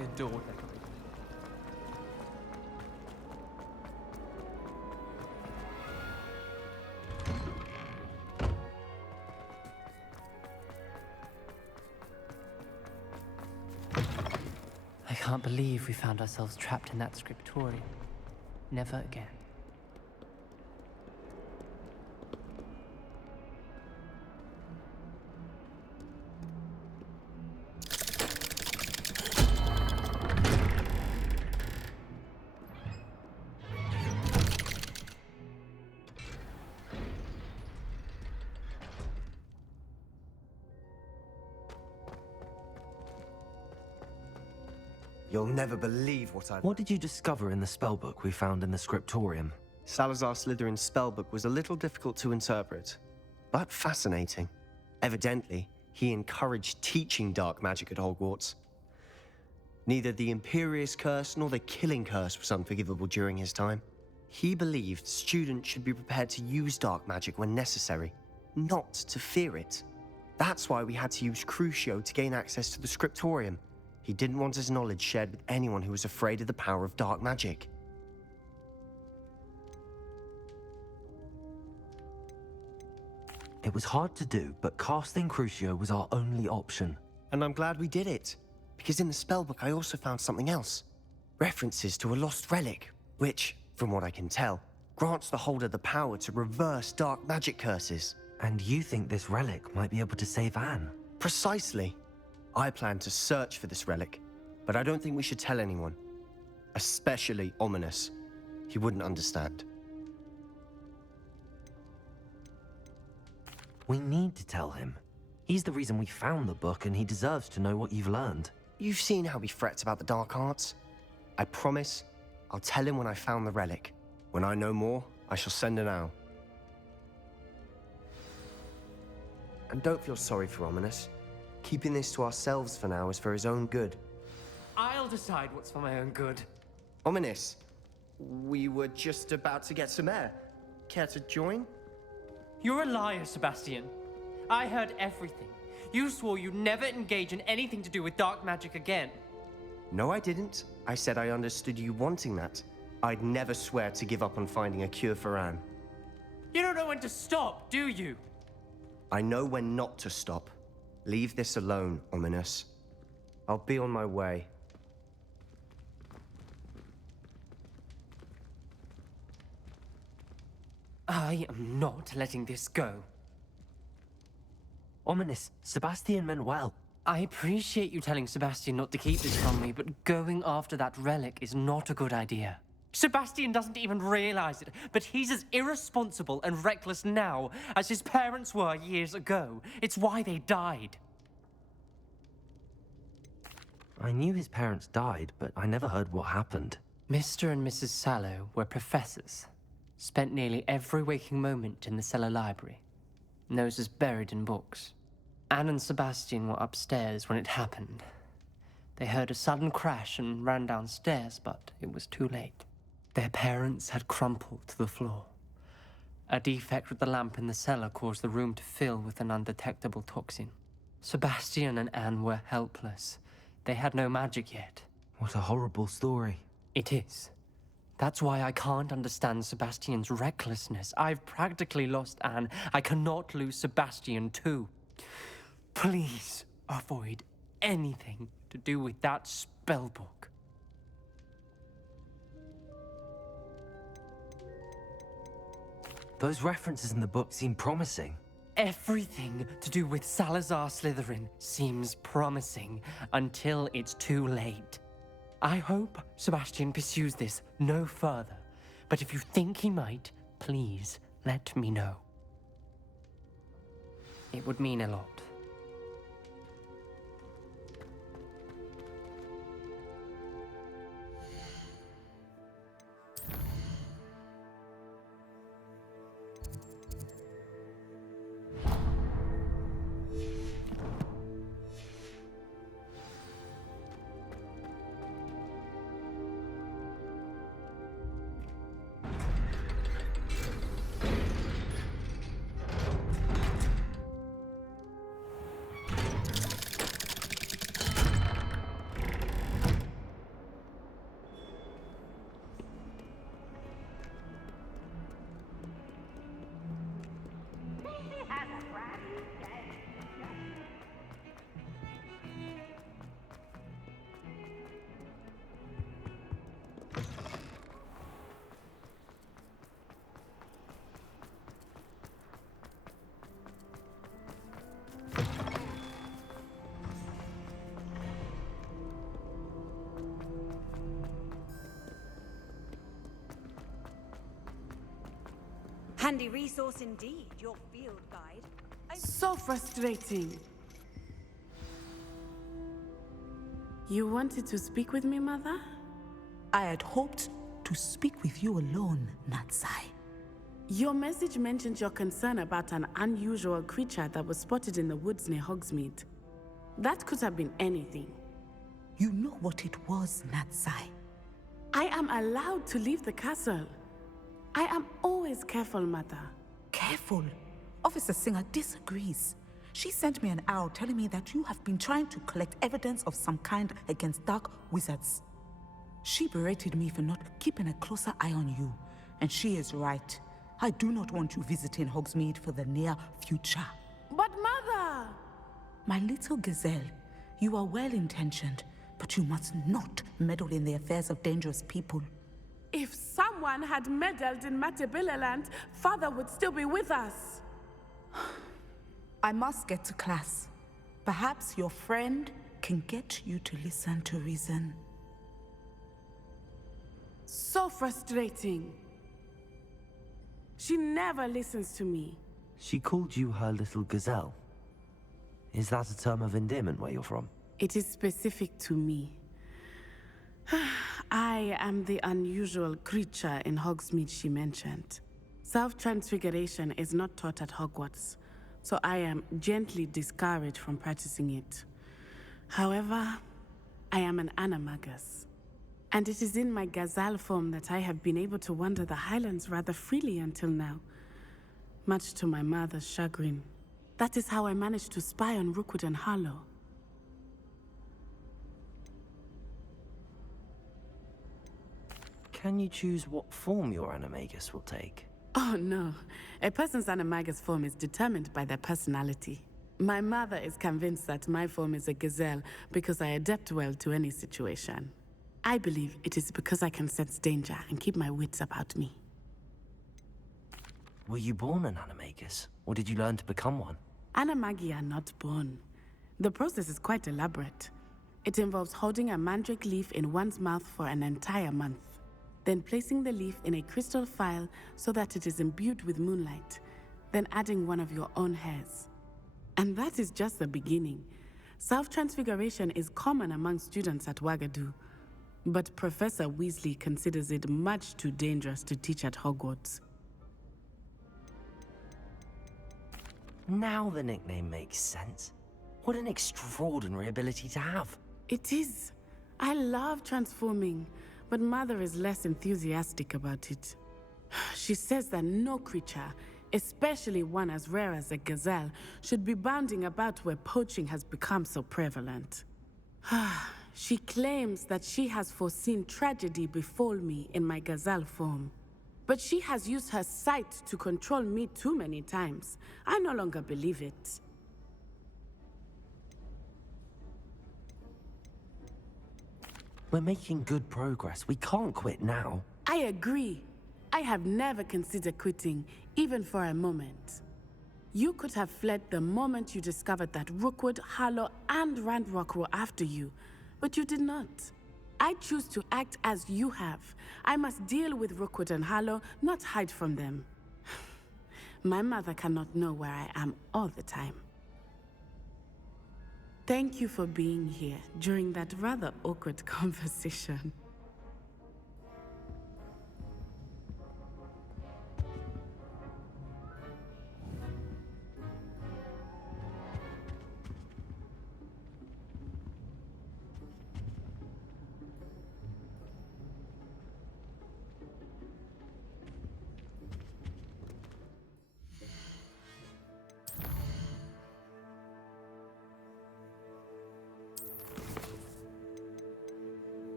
adore them. I can't believe we found ourselves trapped in that scriptorium. Never again. You'll never believe what I've... What did you discover in the spellbook we found in the scriptorium? Salazar Slytherin's spellbook was a little difficult to interpret, but fascinating. Evidently, he encouraged teaching dark magic at Hogwarts. Neither the Imperious Curse nor the Killing Curse was unforgivable during his time. He believed students should be prepared to use dark magic when necessary, not to fear it. That's why we had to use Crucio to gain access to the scriptorium. He didn't want his knowledge shared with anyone who was afraid of the power of dark magic. It was hard to do, but casting Crucio was our only option. And I'm glad we did it, because in the spellbook I also found something else. References to a lost relic, which, from what I can tell, grants the holder the power to reverse dark magic curses. And you think this relic might be able to save Anne? Precisely. I plan to search for this relic, but I don't think we should tell anyone. Especially Ominous. He wouldn't understand. We need to tell him. He's the reason we found the book, and he deserves to know what you've learned. You've seen how he frets about the dark arts. I promise I'll tell him when I found the relic. When I know more, I shall send an owl. And don't feel sorry for Ominous. Keeping this to ourselves for now is for his own good. I'll decide what's for my own good. Ominous, we were just about to get some air. Care to join? You're a liar, Sebastian. I heard everything. You swore you'd never engage in anything to do with dark magic again. No, I didn't. I said I understood you wanting that. I'd never swear to give up on finding a cure for Anne. You don't know when to stop, do you? I know when not to stop. Leave this alone, Ominous. I'll be on my way. I am not letting this go. Ominous, Sebastian meant well. I appreciate you telling Sebastian not to keep this from me, but going after that relic is not a good idea. Sebastian doesn't even realize it, but he's as irresponsible and reckless now as his parents were years ago. It's why they died. I knew his parents died, but I never heard what happened. Mr. and Mrs. Sallow were professors. Spent nearly every waking moment in the cellar library. Noses buried in books. Anne and Sebastian were upstairs when it happened. They heard a sudden crash and ran downstairs, but it was too late. Their parents had crumpled to the floor. A defect with the lamp in the cellar caused the room to fill with an undetectable toxin. Sebastian and Anne were helpless. They had no magic yet. What a horrible story. It is. That's why I can't understand Sebastian's recklessness. I've practically lost Anne. I cannot lose Sebastian too. Please avoid anything to do with that spellbook. Those references in the book seem promising. Everything to do with Salazar Slytherin seems promising until it's too late. I hope Sebastian pursues this no further, but if you think he might, please let me know. It would mean a lot. Handy resource indeed, your field guide. So frustrating. You wanted to speak with me, Mother? I had hoped to speak with you alone, Natsai. Your message mentioned your concern about an unusual creature that was spotted in the woods near Hogsmeade. That could have been anything. You know what it was, Natsai. I am allowed to leave the castle. I am always careful, Mother. Careful. Officer Singer disagrees. She sent me an owl telling me that you have been trying to collect evidence of some kind against dark wizards. She berated me for not keeping a closer eye on you, and she is right. I do not want you visiting Hogsmeade for the near future. But Mother! My little gazelle, you are well-intentioned, but you must not meddle in the affairs of dangerous people. If someone had meddled in Matabeleland, Father would still be with us. I must get to class. Perhaps your friend can get you to listen to reason. So frustrating. She never listens to me. She called you her little gazelle. Is that a term of endearment where you're from? It is specific to me. I am the unusual creature in Hogsmeade she mentioned. Self-transfiguration is not taught at Hogwarts, so I am gently discouraged from practicing it. However, I am an animagus, and it is in my gazelle form that I have been able to wander the Highlands rather freely until now, much to my mother's chagrin. That is how I managed to spy on Rookwood and Harlow. Can you choose what form your animagus will take? Oh no, a person's animagus form is determined by their personality. My mother is convinced that my form is a gazelle because I adapt well to any situation. I believe it is because I can sense danger and keep my wits about me. Were you born an animagus, or did you learn to become one? Animagi are not born. The process is quite elaborate. It involves holding a mandrake leaf in one's mouth for an entire month, then placing the leaf in a crystal phial so that it is imbued with moonlight, then adding one of your own hairs. And that is just the beginning. Self-transfiguration is common among students at Wagadu, but Professor Weasley considers it much too dangerous to teach at Hogwarts. Now the nickname makes sense. What an extraordinary ability to have. It is. I love transforming, but Mother is less enthusiastic about it. She says that no creature, especially one as rare as a gazelle, should be bounding about where poaching has become so prevalent. She claims that she has foreseen tragedy befall me in my gazelle form. But she has used her sight to control me too many times. I no longer believe it. We're making good progress. We can't quit now. I agree. I have never considered quitting, even for a moment. You could have fled the moment you discovered that Rookwood, Harlow, and Randrock were after you, but you did not. I choose to act as you have. I must deal with Rookwood and Harlow, not hide from them. My mother cannot know where I am all the time. Thank you for being here during that rather awkward conversation.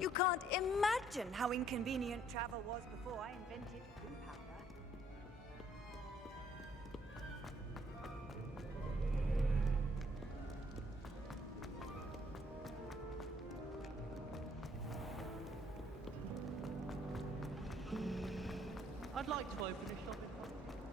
You can't imagine how inconvenient travel was before I invented gunpowder. I'd like to open a shop in Hogwarts.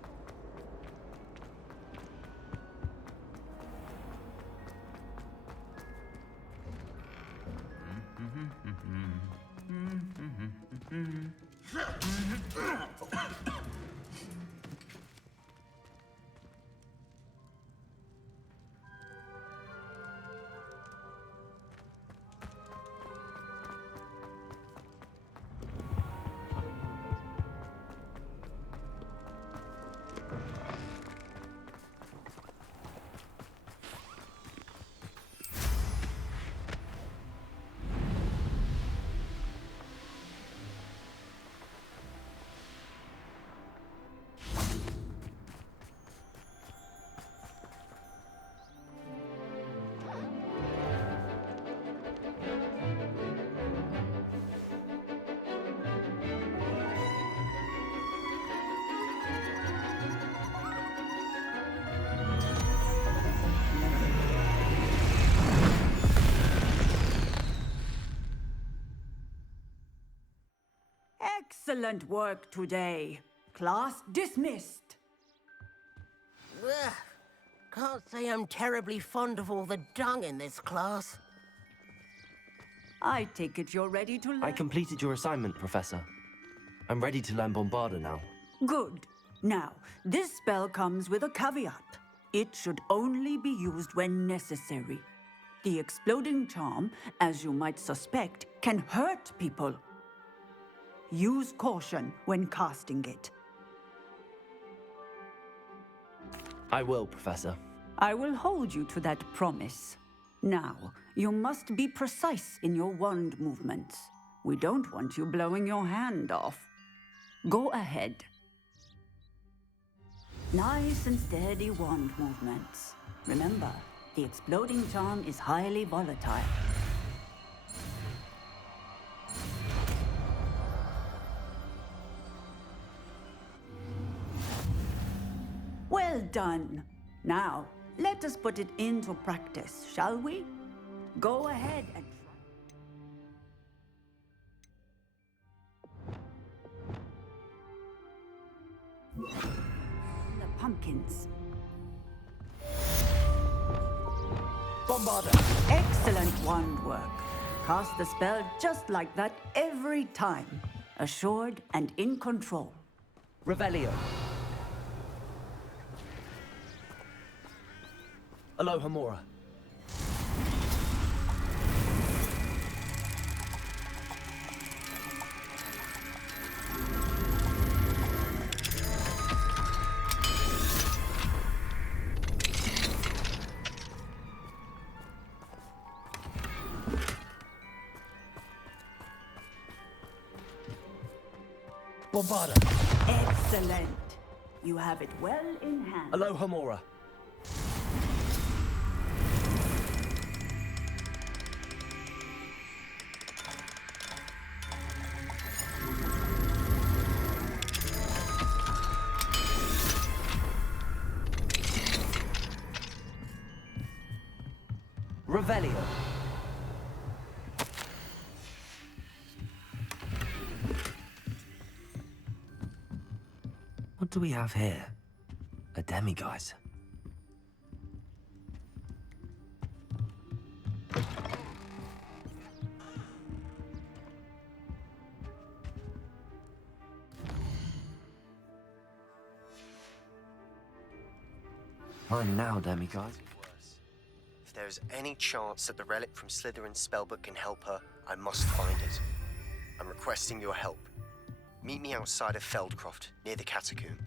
Excellent work today. Class dismissed. Ugh. Can't say I'm terribly fond of all the dung in this class. I take it you're ready to learn. I completed your assignment, Professor. I'm ready to learn Bombarda now. Good. Now, this spell comes with a caveat. It should only be used when necessary. The exploding charm, as you might suspect, can hurt people. Use caution when casting it. I will, Professor. I will hold you to that promise. Now, you must be precise in your wand movements. We don't want you blowing your hand off. Go ahead. Nice and steady wand movements. Remember, the exploding charm is highly volatile. Well done. Now, let us put it into practice, shall we? Go ahead and the pumpkins. Bombarda! Excellent wand work. Cast the spell just like that every time. Assured and in control. Revelio. Alohomora. Bombarda. Excellent. You have it well in hand. Alohomora. Revelio. What do we have here? A demiguise. Fine now, demiguise. If there's any chance that the relic from Slytherin's spellbook can help her, I must find it. I'm requesting your help. Meet me outside of Feldcroft, near the catacomb.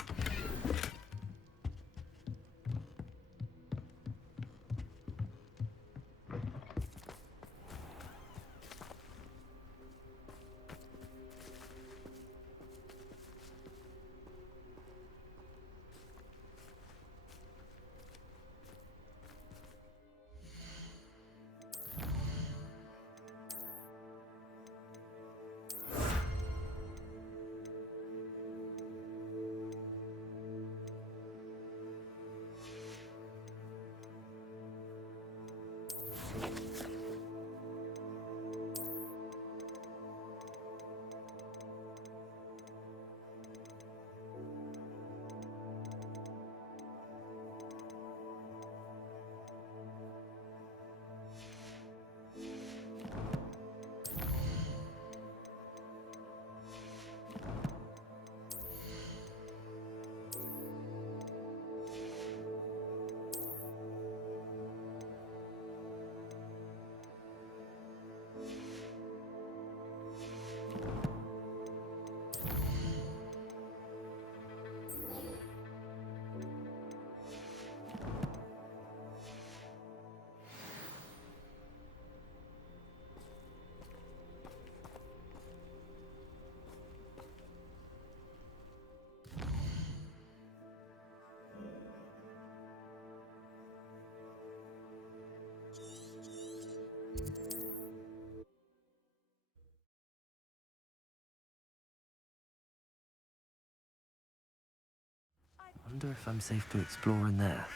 Wonder if I'm safe to explore in there.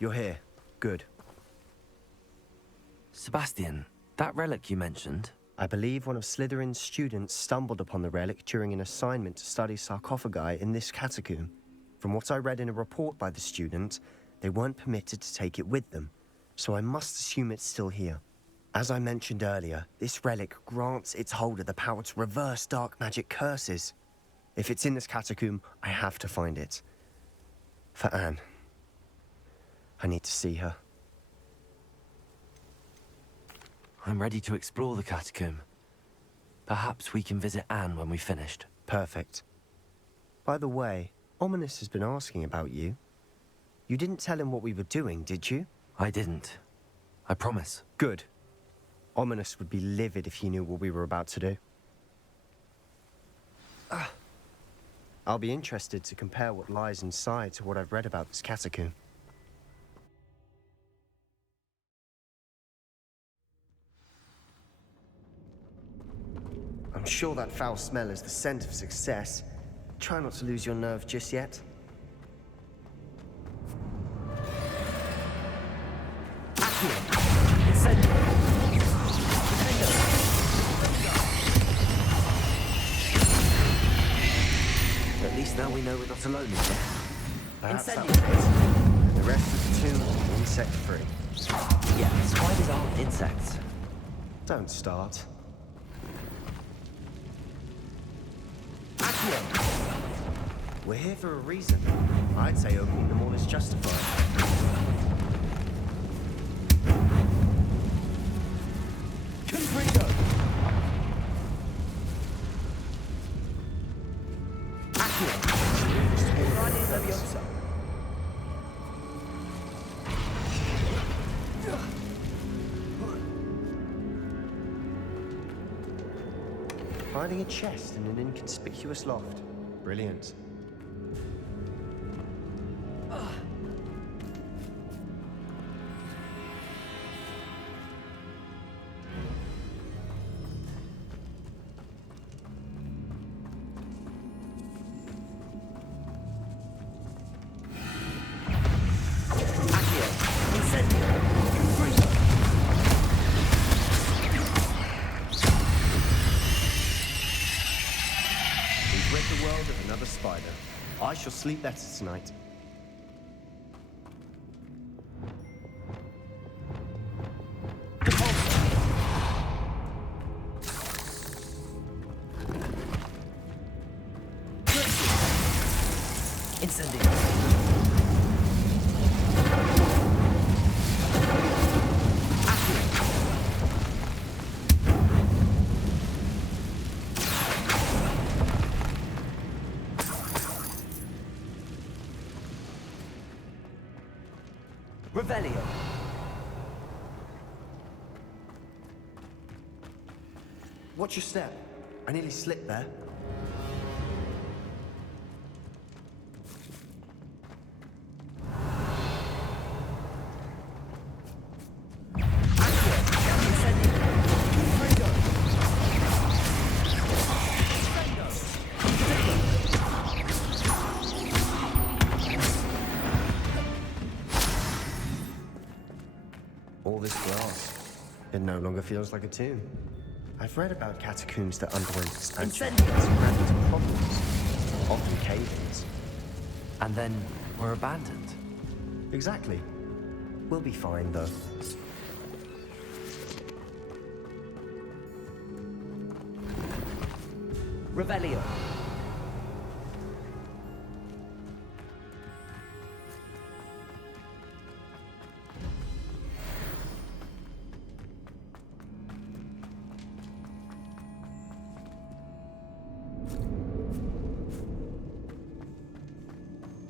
You're here. Good. Sebastian, that relic you mentioned, I believe one of Slytherin's students stumbled upon the relic during an assignment to study sarcophagi in this catacomb. From what I read in a report by the student, they weren't permitted to take it with them, so I must assume it's still here. As I mentioned earlier, this relic grants its holder the power to reverse dark magic curses. If it's in this catacomb, I have to find it. For Anne. I need to see her. I'm ready to explore the catacomb. Perhaps we can visit Anne when we've finished. Perfect. By the way, Ominous has been asking about you. You didn't tell him what we were doing, did you? I didn't. I promise. Good. Ominous would be livid if he knew what we were about to do. I'll be interested to compare what lies inside to what I've read about this catacomb. I'm sure that foul smell is the scent of success. Try not to lose your nerve just yet. At least now we know we're not alone in here. Perhaps that was it. The rest of the tomb will be insect-free. Yeah, spiders aren't insects. Don't start. We're here for a reason. I'd say opening them all is justified. Confringo! Finding a chest in an inconspicuous loft. Brilliant. I shall sleep better tonight. Revelio. Watch your step. I nearly slipped there. All this glass, it no longer feels like a tomb. I've read about catacombs that underwent expansion and ran into problems, often cave-ins. And then were abandoned. Exactly. We'll be fine, though. Revelio.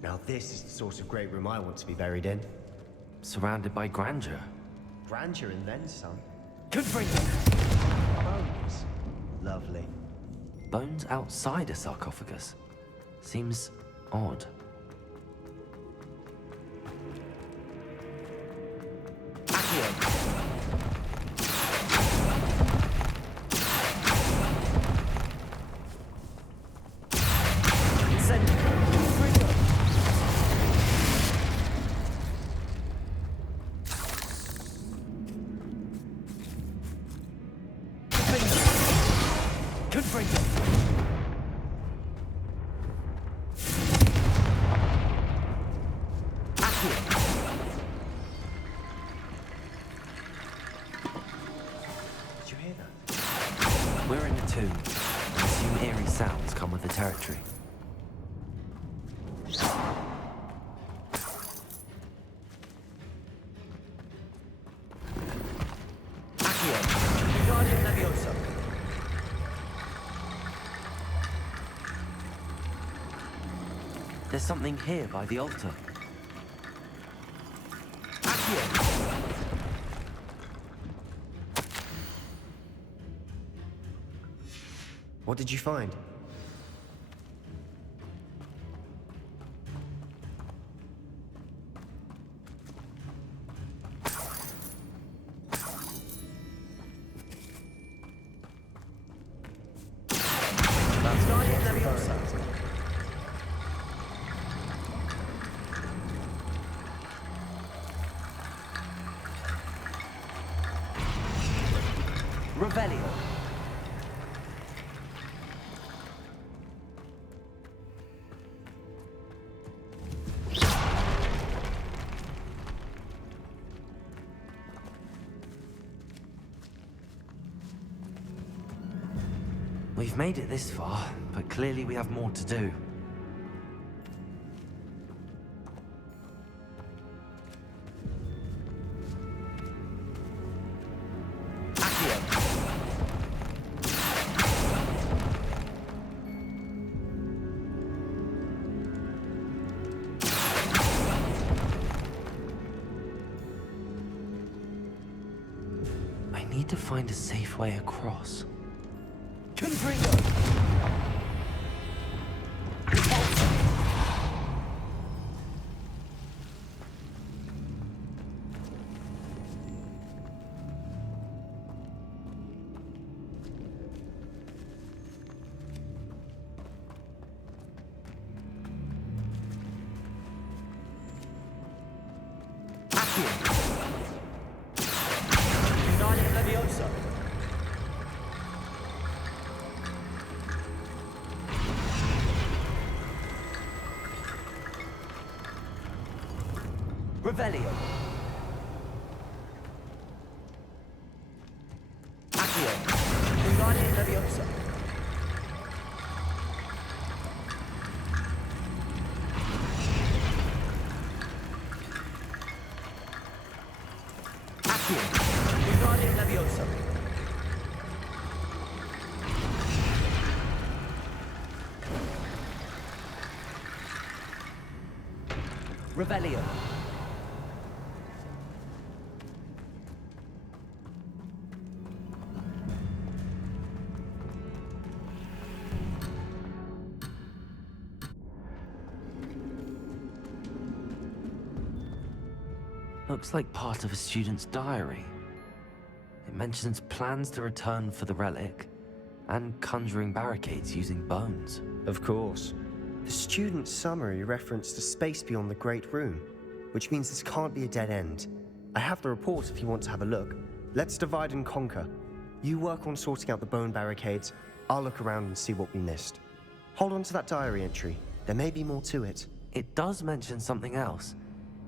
Now this is the sort of great room I want to be buried in. Surrounded by grandeur. Grandeur and then some. Confringo. Bones. Lovely. Bones outside a sarcophagus. Seems odd. Did you hear that? We're in the tomb. I assume eerie sounds come with the territory. There's something here by the altar. What did you find? Revelio. We've made it this far, but clearly we have more to do. I need to find a safe way across. Revelio. Accio. Wingardium Leviosa. Accio. Wingardium Leviosa. Revelio. Looks like part of a student's diary. It mentions plans to return for the relic and conjuring barricades using bones. Of course. The student's summary referenced a space beyond the Great Room, which means this can't be a dead end. I have the report if you want to have a look. Let's divide and conquer. You work on sorting out the bone barricades. I'll look around and see what we missed. Hold on to that diary entry. There may be more to it. It does mention something else.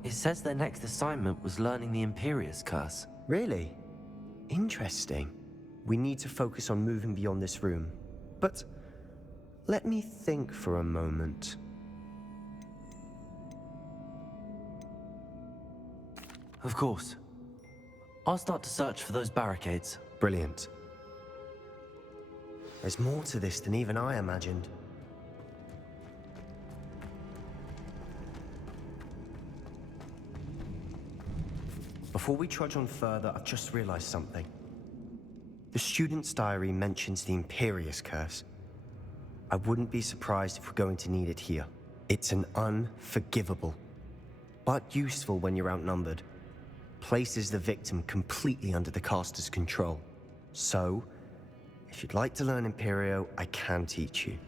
It says their next assignment was learning the Imperius Curse. Really? Interesting. We need to focus on moving beyond this room. But let me think for a moment. Of course. I'll start to search for those barricades. Brilliant. There's more to this than even I imagined. Before we trudge on further, I've just realized something. The student's diary mentions the Imperius Curse. I wouldn't be surprised if we're going to need it here. It's an unforgivable, but useful when you're outnumbered. Places the victim completely under the caster's control. So, if you'd like to learn Imperio, I can teach you.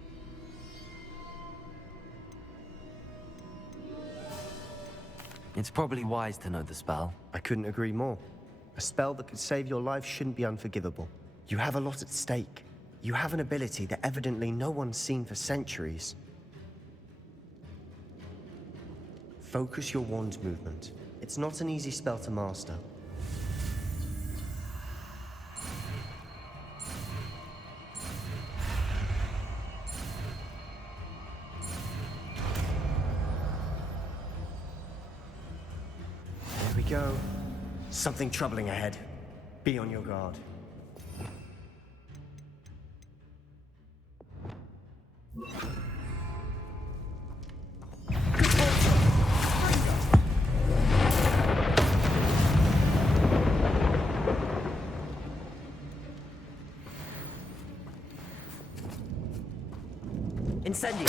It's probably wise to know the spell. I couldn't agree more. A spell that could save your life shouldn't be unforgivable. You have a lot at stake. You have an ability that evidently no one's seen for centuries. Focus your wand movement. It's not an easy spell to master. There we go. Something troubling ahead. Be on your guard. Incendio!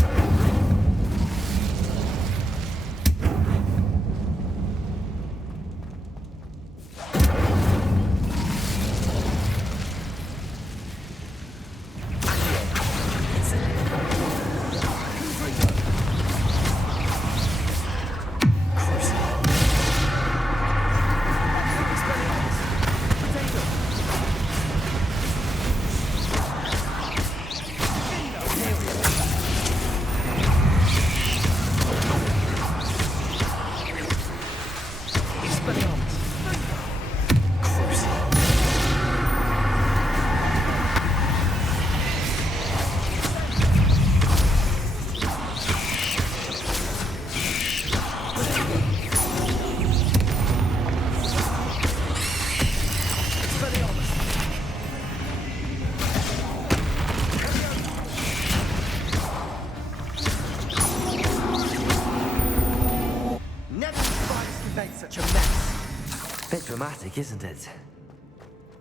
Such a mess. Bit dramatic, isn't it?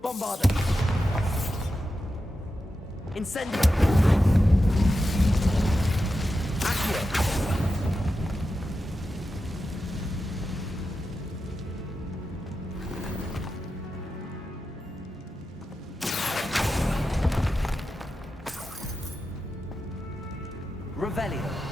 Bombarder. Incendio. Accio. Revelio.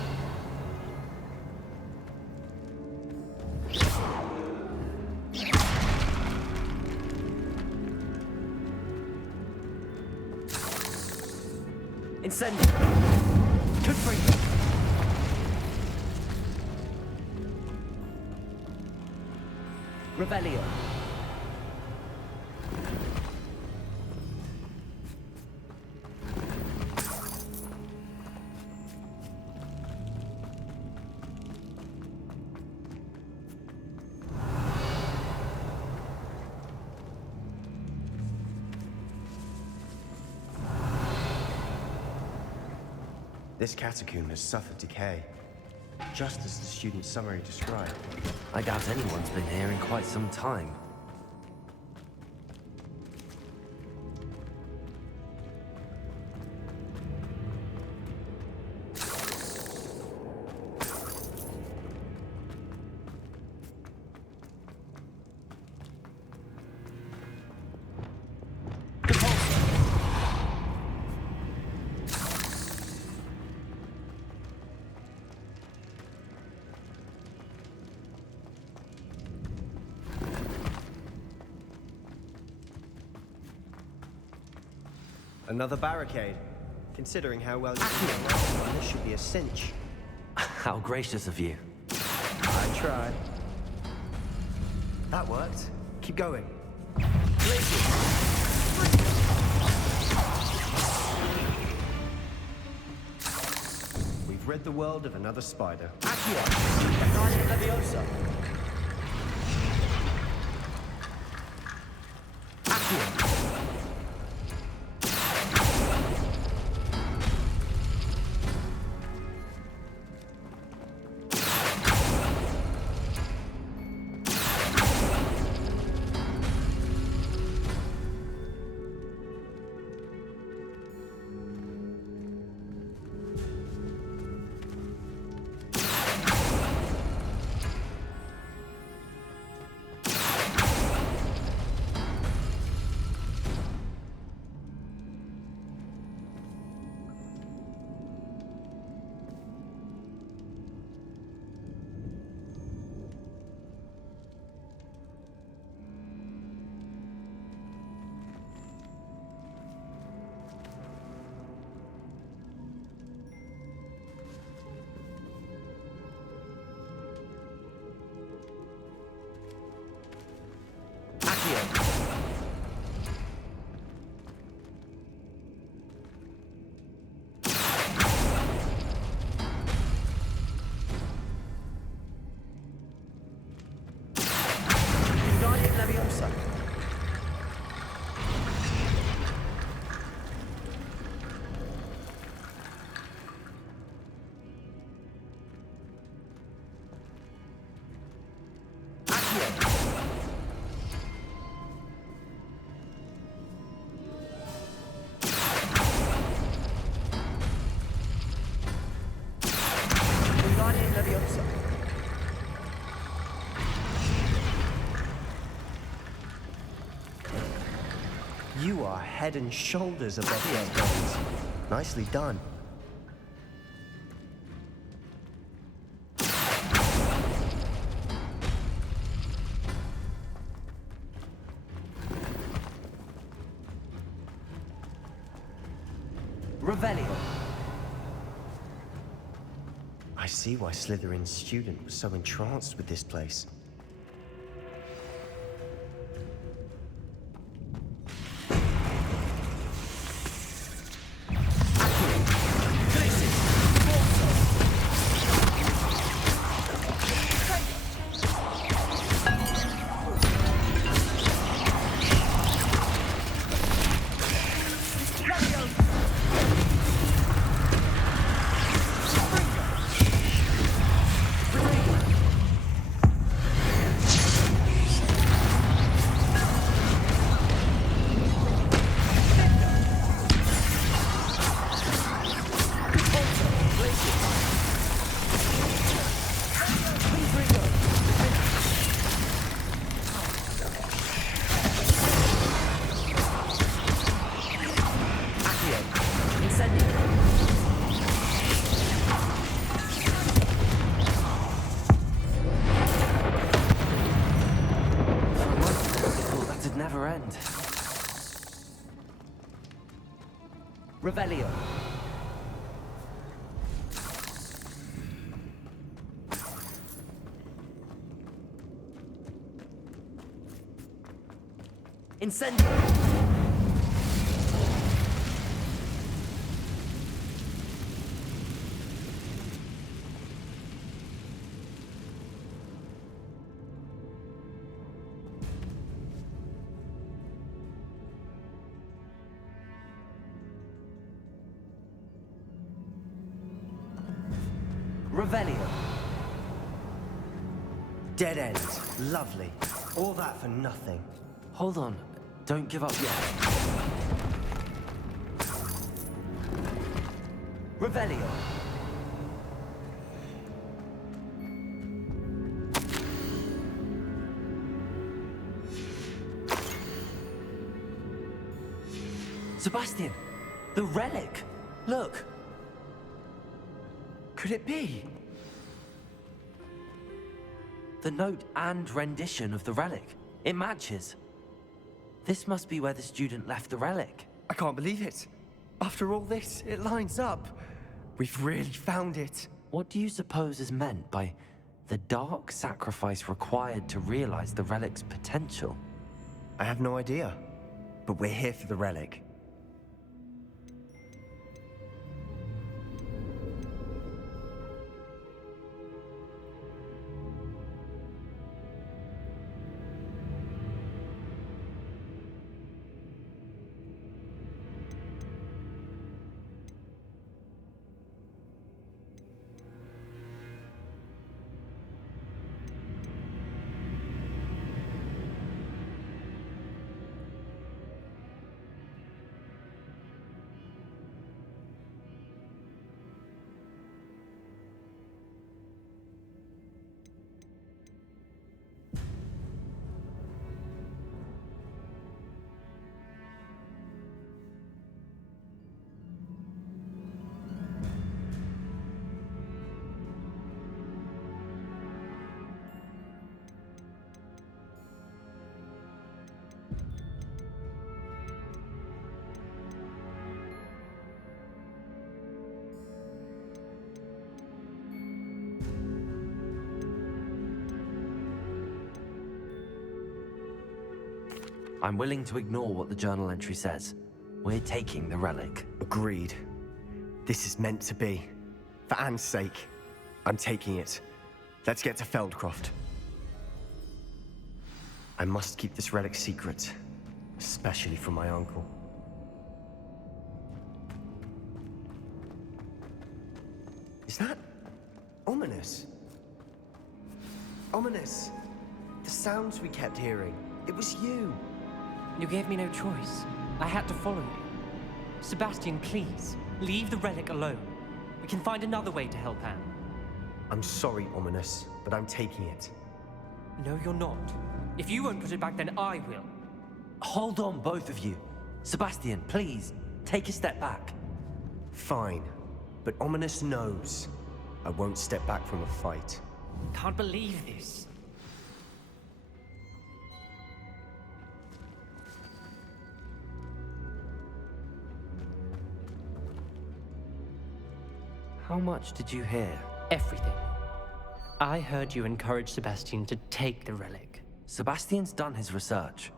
Incendio. Confringo. Revelio. This catacomb has suffered decay, just as the student's summary described. I doubt anyone's been here in quite some time. Another barricade. Considering how well you did the last one, this should be a cinch. How gracious of you. I tried. That worked. Keep going. We've rid the world of another spider. Accio. Leviosa. Accio. You are head and shoulders above the others. Nicely done. Revelio. I see why Slytherin's student was so entranced with this place. Revelio. Incendio. Revelio. Dead end. Lovely. All that for nothing. Hold on. Don't give up yet. Revelio. Sebastian, the relic. Look. Could it be? The note and rendition of the relic. It matches. This must be where the student left the relic. I can't believe it. After all this, it lines up. We've really found it. What do you suppose is meant by the dark sacrifice required to realize the relic's potential? I have no idea. But we're here for the relic. I'm willing to ignore what the journal entry says. We're taking the relic. Agreed. This is meant to be. For Anne's sake, I'm taking it. Let's get to Feldcroft. I must keep this relic secret, especially from my uncle. Is that ominous? Ominous. The sounds we kept hearing. It was you. You gave me no choice. I had to follow you. Sebastian, please, leave the relic alone. We can find another way to help Anne. I'm sorry, Ominous, but I'm taking it. No, you're not. If you won't put it back, then I will. Hold on, both of you. Sebastian, please, take a step back. Fine. But Ominous knows I won't step back from a fight. Can't believe this. How much did you hear? Everything. I heard you encourage Sebastian to take the relic. Sebastian's done his research.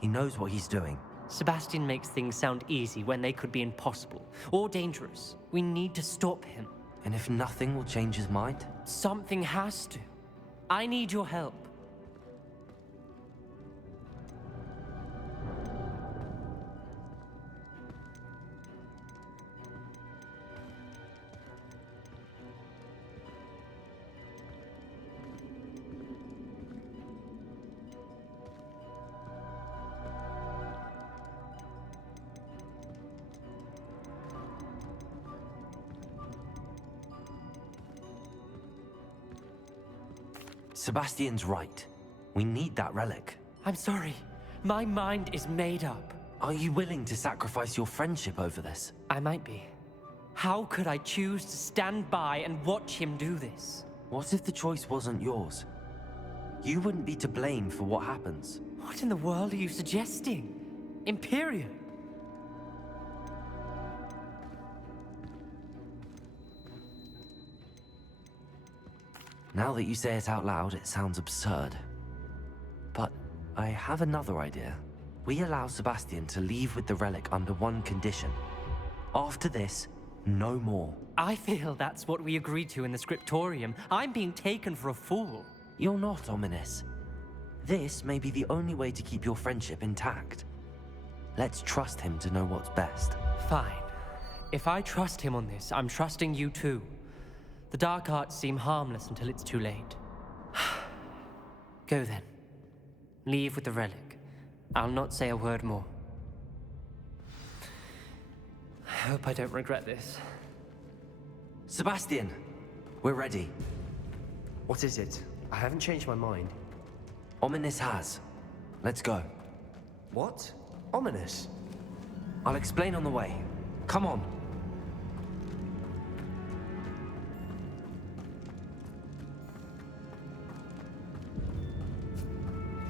He knows what he's doing. Sebastian makes things sound easy when they could be impossible or dangerous. We need to stop him. And if nothing will change his mind? Something has to. I need your help. Sebastian's right. We need that relic. I'm sorry. My mind is made up. Are you willing to sacrifice your friendship over this? I might be. How could I choose to stand by and watch him do this? What if the choice wasn't yours? You wouldn't be to blame for what happens. What in the world are you suggesting? Imperium? Now that you say it out loud, it sounds absurd. But I have another idea. We allow Sebastian to leave with the relic under one condition. After this, no more. I feel that's what we agreed to in the scriptorium. I'm being taken for a fool. You're not, Ominous. This may be the only way to keep your friendship intact. Let's trust him to know what's best. Fine. If I trust him on this, I'm trusting you too. The dark arts seem harmless until it's too late. Go then. Leave with the relic. I'll not say a word more. I hope I don't regret this. Sebastian, we're ready. What is it? I haven't changed my mind. Ominous has. Let's go. What? Ominous? I'll explain on the way. Come on.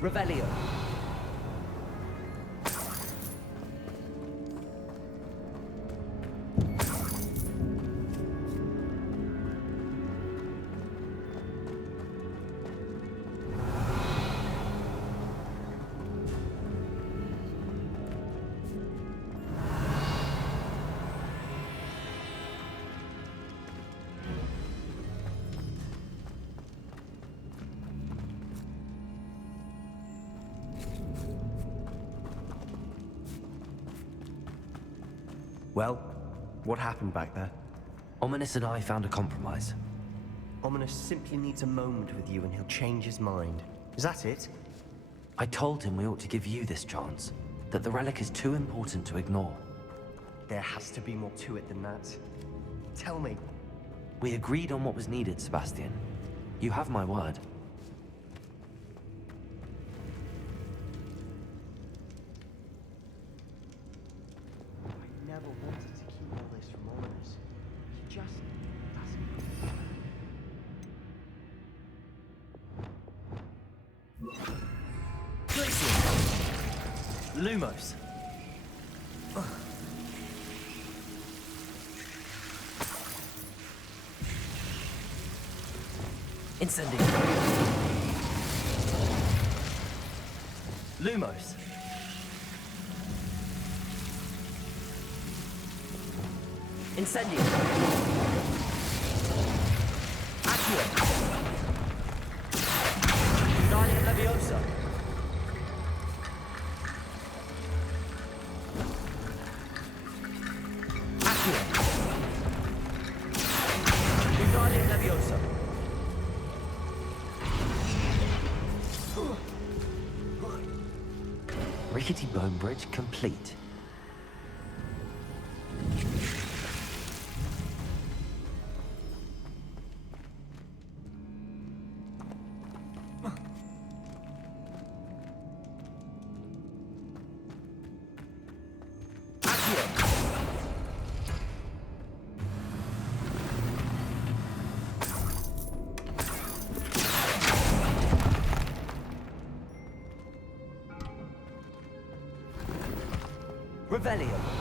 Revelio. Well, what happened back there? Ominous and I found a compromise. Ominous simply needs a moment with you and he'll change his mind. Is that it? I told him we ought to give you this chance, that the relic is too important to ignore. There has to be more to it than that. Tell me. We agreed on what was needed, Sebastian. You have my word. I never wanted to keep all this from Ominous. He just doesn't. Lumos. Incendio. Lumos. Incendio. Accio. Guardian Leviosa. Accio. Guardian Leviosa. Rickety bone bridge complete. Revelio.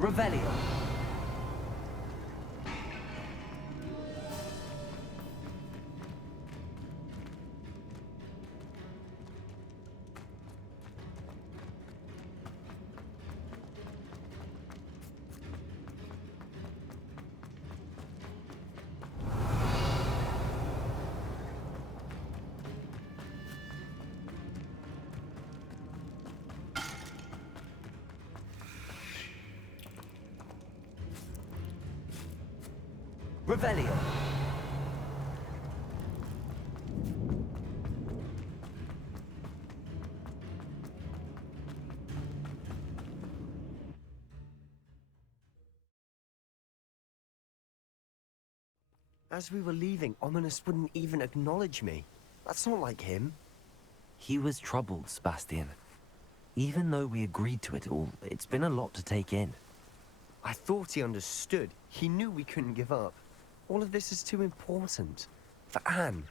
Revelio. Revelio. As we were leaving, Ominous wouldn't even acknowledge me. That's not like him. He was troubled, Sebastian. Even though we agreed to it all, it's been a lot to take in. I thought he understood. He knew we couldn't give up. All of this is too important. For Anne.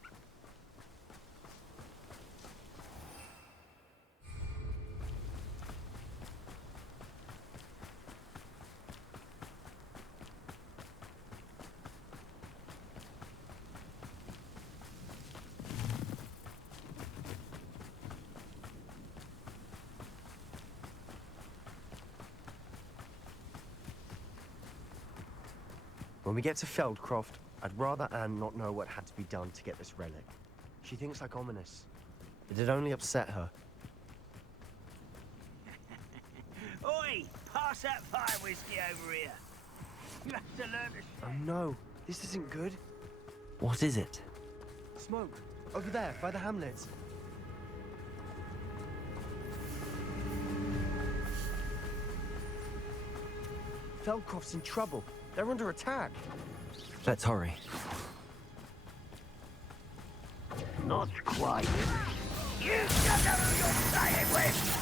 When we get to Feldcroft, I'd rather Anne not know what had to be done to get this relic. She thinks like Ominous. It'd only upset her. Oi! Pass that fire whiskey over here. You have to learn to Oh no, this isn't good. What is it? Smoke, over there, by the hamlets. Feldcroft's in trouble. They're under attack. Let's hurry. Not quite. You don't know who you're playing with!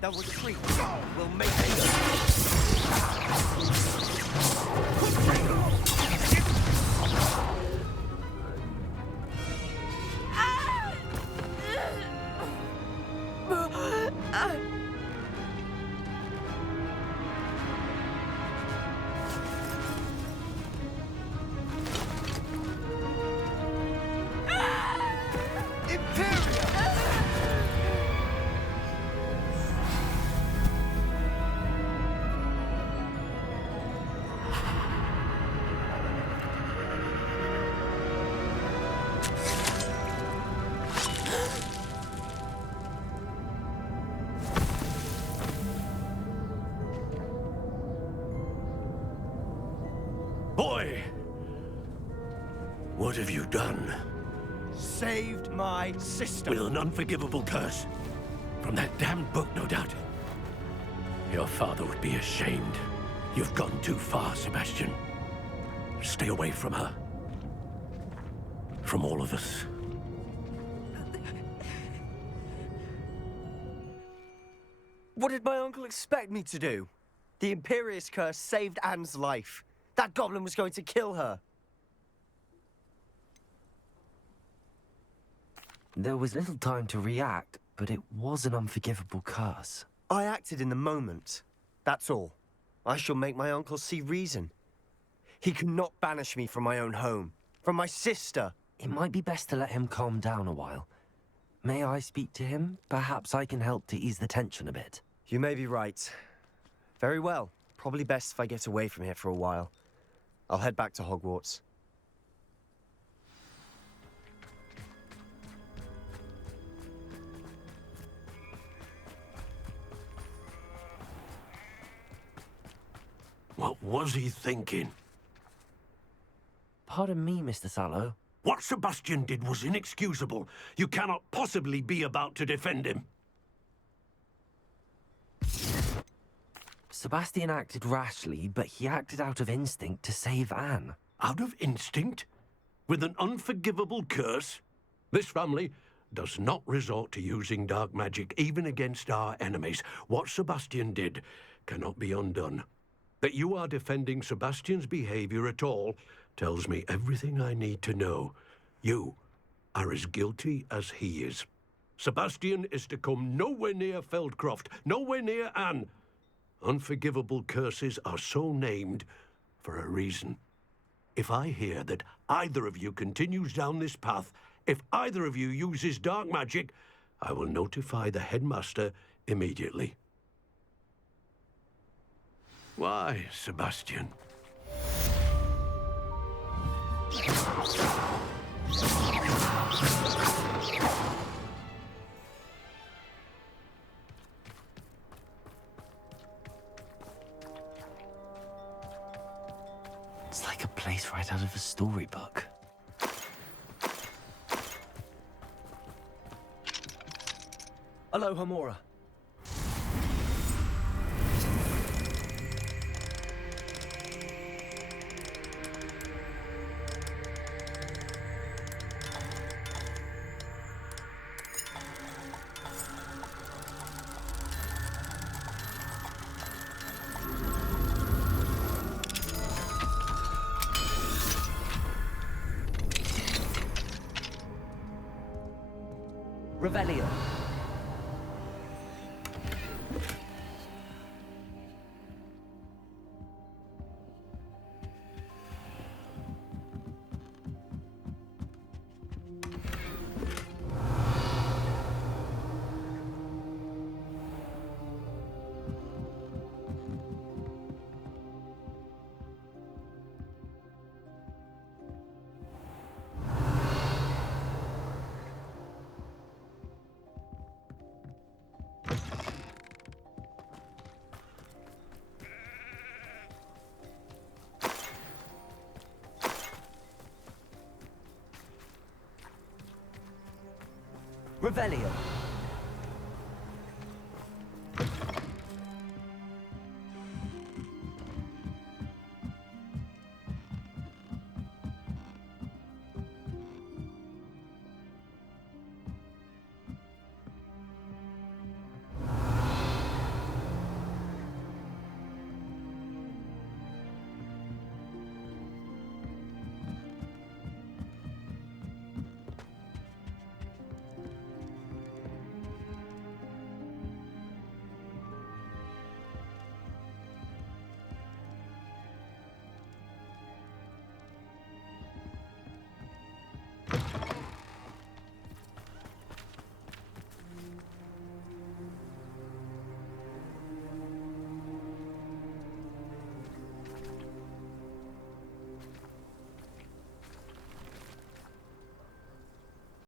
They'll retreat. We'll make it. Boy! What have you done? Saved my sister. With an unforgivable curse. From that damned book, no doubt. Your father would be ashamed. You've gone too far, Sebastian. Stay away from her. From all of us. What did my uncle expect me to do? The Imperious curse saved Anne's life. That goblin was going to kill her. There was little time to react, but it was an unforgivable curse. I acted in the moment. That's all. I shall make my uncle see reason. He cannot banish me from my own home, from my sister. It might be best to let him calm down a while. May I speak to him? Perhaps I can help to ease the tension a bit. You may be right. Very well. Probably best if I get away from here for a while. I'll head back to Hogwarts. What was he thinking? Pardon me, Mr. Sallow. What Sebastian did was inexcusable. You cannot possibly be about to defend him. Sebastian acted rashly, but he acted out of instinct to save Anne. Out of instinct? With an unforgivable curse? This family does not resort to using dark magic, even against our enemies. What Sebastian did cannot be undone. That you are defending Sebastian's behavior at all tells me everything I need to know. You are as guilty as he is. Sebastian is to come nowhere near Feldcroft, nowhere near Anne. Unforgivable curses are so named for a reason. If I hear that either of you continues down this path, if either of you uses dark magic, I will notify the headmaster immediately. Why, Sebastian? It's like a place right out of a storybook. Aloha, Mora. Revelio. Revelio.